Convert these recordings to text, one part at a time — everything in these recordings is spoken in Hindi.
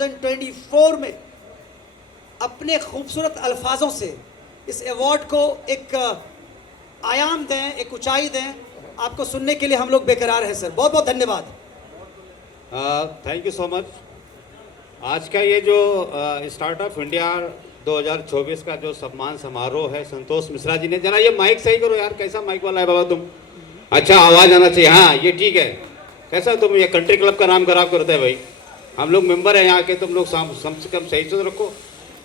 2024 में अपने खूबसूरत अल्फाजों से इस अवार्ड को एक आयाम दें, एक ऊंचाई दें। आपको सुनने के लिए हम लोग बेकरार हैं सर। बहुत बहुत धन्यवाद। Thank you so much. आज का ये जो स्टार्टअप इंडिया 2024 का जो सम्मान समारोह है, संतोष मिश्रा जी ने, जरा ये माइक सही करो यार, कैसा माइक वाला है बाबा तुम? अच्छा आवाज़ आना चाहिए, हाँ ये ठीक है। कैसा तुम ये कंट्री क्लब का नाम खराब करते हैं भाई? हम लोग मेंबर हैं यहाँ के, तुम लोग कम से कम सही से रखो।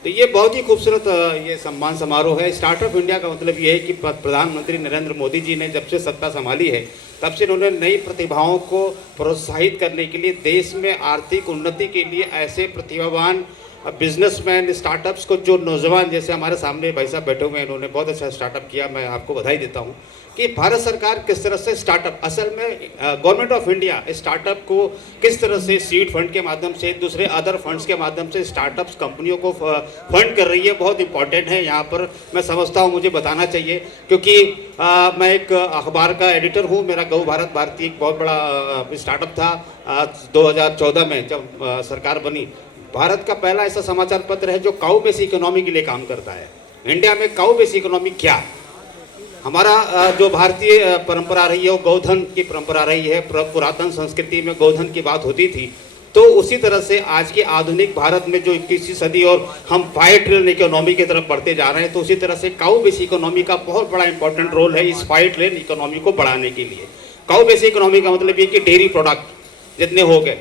तो ये बहुत ही खूबसूरत ये सम्मान समारोह है। स्टार्टअप इंडिया का मतलब ये है कि प्रधानमंत्री नरेंद्र मोदी जी ने जब से सत्ता संभाली है तब से उन्होंने नई प्रतिभाओं को प्रोत्साहित करने के लिए, देश में आर्थिक उन्नति के लिए ऐसे प्रतिभावान बिजनेसमैन, स्टार्टअप्स को, जो नौजवान जैसे हमारे सामने भाई साहब बैठे हुए हैं, इन्होंने बहुत अच्छा स्टार्टअप किया। मैं आपको बधाई देता हूँ कि भारत सरकार किस तरह से स्टार्टअप, असल में गवर्नमेंट ऑफ इंडिया स्टार्टअप को किस तरह से सीड फंड के माध्यम से, दूसरे अदर फंड्स के माध्यम से स्टार्टअप्स कंपनियों को फंड कर रही है, बहुत इंपॉर्टेंट है। यहाँ पर मैं समझता हूँ मुझे बताना चाहिए, क्योंकि मैं एक अखबार का एडिटर हूँ। मेरा गौ भारत भारती एक बहुत बड़ा स्टार्टअप था। 2014 में जब सरकार बनी, भारत का पहला ऐसा समाचार पत्र है जो काउ बेस इकोनॉमी के लिए काम करता है। इंडिया में काउ बेस इकोनॉमी क्या? हमारा जो भारतीय परंपरा रही है वो गौधन की परंपरा रही है। पुरातन संस्कृति में गौधन की बात होती थी। तो उसी तरह से आज के आधुनिक भारत में जो 21वीं सदी और हम 5 ट्रिलियन इकोनॉमी की तरफ बढ़ते जा रहे हैं, तो उसी तरह से काउ बेस इकोनॉमी का बहुत बड़ा इंपॉर्टेंट रोल है इस 5 ट्रिलियन इकोनॉमी को बढ़ाने के लिए। काउ बेस इकोनॉमी का मतलब ये कि डेयरी प्रोडक्ट जितने हो गए,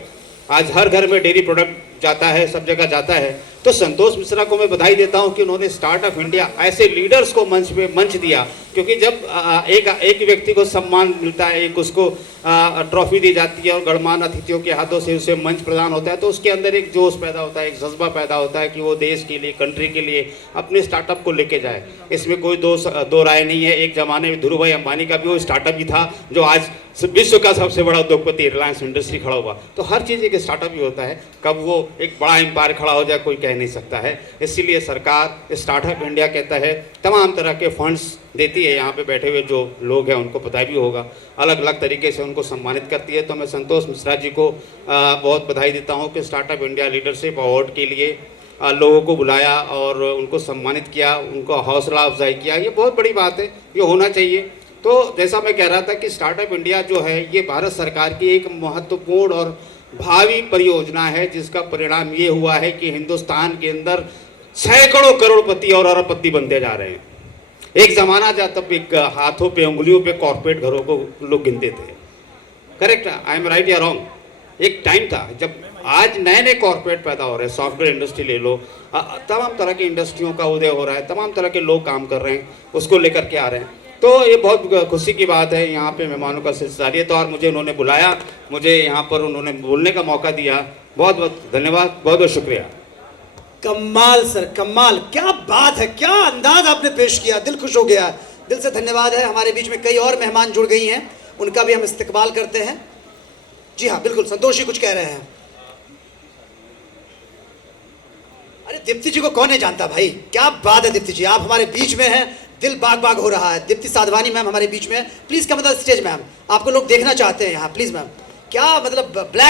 आज हर घर में डेयरी प्रोडक्ट जाता है, सब जगह जाता है। तो संतोष मिश्रा को मैं बधाई देता हूं कि उन्होंने स्टार्टअप इंडिया ऐसे लीडर्स को मंच दिया, क्योंकि जब एक व्यक्ति को सम्मान मिलता है, एक उसको ट्रॉफी दी जाती है और गणमान्य अतिथियों के हाथों से उसे मंच प्रदान होता है, तो उसके अंदर एक जोश पैदा होता है, एक जज्बा पैदा होता है कि वो देश के लिए, कंट्री के लिए अपने स्टार्टअप को लेके जाए। इसमें कोई दो राय नहीं है। एक ज़माने में धीरू भाई अंबानी का भी वो स्टार्टअप ही था जो आज विश्व का सबसे बड़ा उद्योगपति रिलायंस इंडस्ट्री खड़ा हुआ। तो हर चीज़ एक स्टार्टअप ही होता है, कब वो एक बड़ा एम्पायर खड़ा हो जाए कोई कह नहीं सकता है। इसीलिए सरकार स्टार्टअप इंडिया के तहत तमाम तरह के फंड्स देती है। यहाँ पे बैठे हुए जो लोग हैं उनको पता भी होगा, अलग अलग तरीके से उनको सम्मानित करती है। तो मैं संतोष मिश्रा जी को बहुत बधाई देता हूँ कि स्टार्टअप इंडिया लीडरशिप अवार्ड के लिए लोगों को बुलाया और उनको सम्मानित किया, उनको हौसला अफजाई किया। ये बहुत बड़ी बात है, ये होना चाहिए। तो जैसा मैं कह रहा था कि स्टार्टअप इंडिया जो है ये भारत सरकार की एक महत्वपूर्ण और भावी परियोजना है, जिसका परिणाम ये हुआ है कि हिंदुस्तान के अंदर सैकड़ों करोड़पति और अरबपति बनते जा रहे हैं। एक ज़माना था तब एक हाथों पे, उंगलियों पे कॉर्पोरेट घरों को लोग गिनते थे। करेक्ट, आई एम राइट या रॉन्ग? एक टाइम था जब, आज नए नए कॉर्पोरेट पैदा हो रहे हैं। सॉफ्टवेयर इंडस्ट्री ले लो, तमाम तरह की इंडस्ट्रियों का उदय हो रहा है, तमाम तरह के लोग काम कर रहे हैं, उसको लेकर के आ रहे हैं। तो ये बहुत खुशी की बात है। यहाँ पे मेहमानों का सिलसिला है, तो और मुझे उन्होंने बुलाया, मुझे यहाँ पर उन्होंने बोलने का मौका दिया। बहुत बहुत धन्यवाद, बहुत बहुत शुक्रिया। कमाल सर, कमाल, क्या बात है, क्या अंदाज आपने पेश किया, दिल खुश हो गया। दिल से धन्यवाद है। हमारे बीच में कई और मेहमान जुड़ गई हैं, उनका भी हम इस्तकबाल करते हैं। जी हाँ बिल्कुल, संतोष जी कुछ कह रहे हैं। अरे दीप्ति जी को कौन नहीं जानता भाई, क्या बात है दीप्ति जी, आप हमारे बीच में हैं, दिल बाग बाग हो रहा है। दीप्ति साधवानी मैम हमारे बीच में, please come on the stage ma'am, आपको लोग देखना चाहते हैं यहाँ, प्लीज मैम। क्या मतलब ब्लैक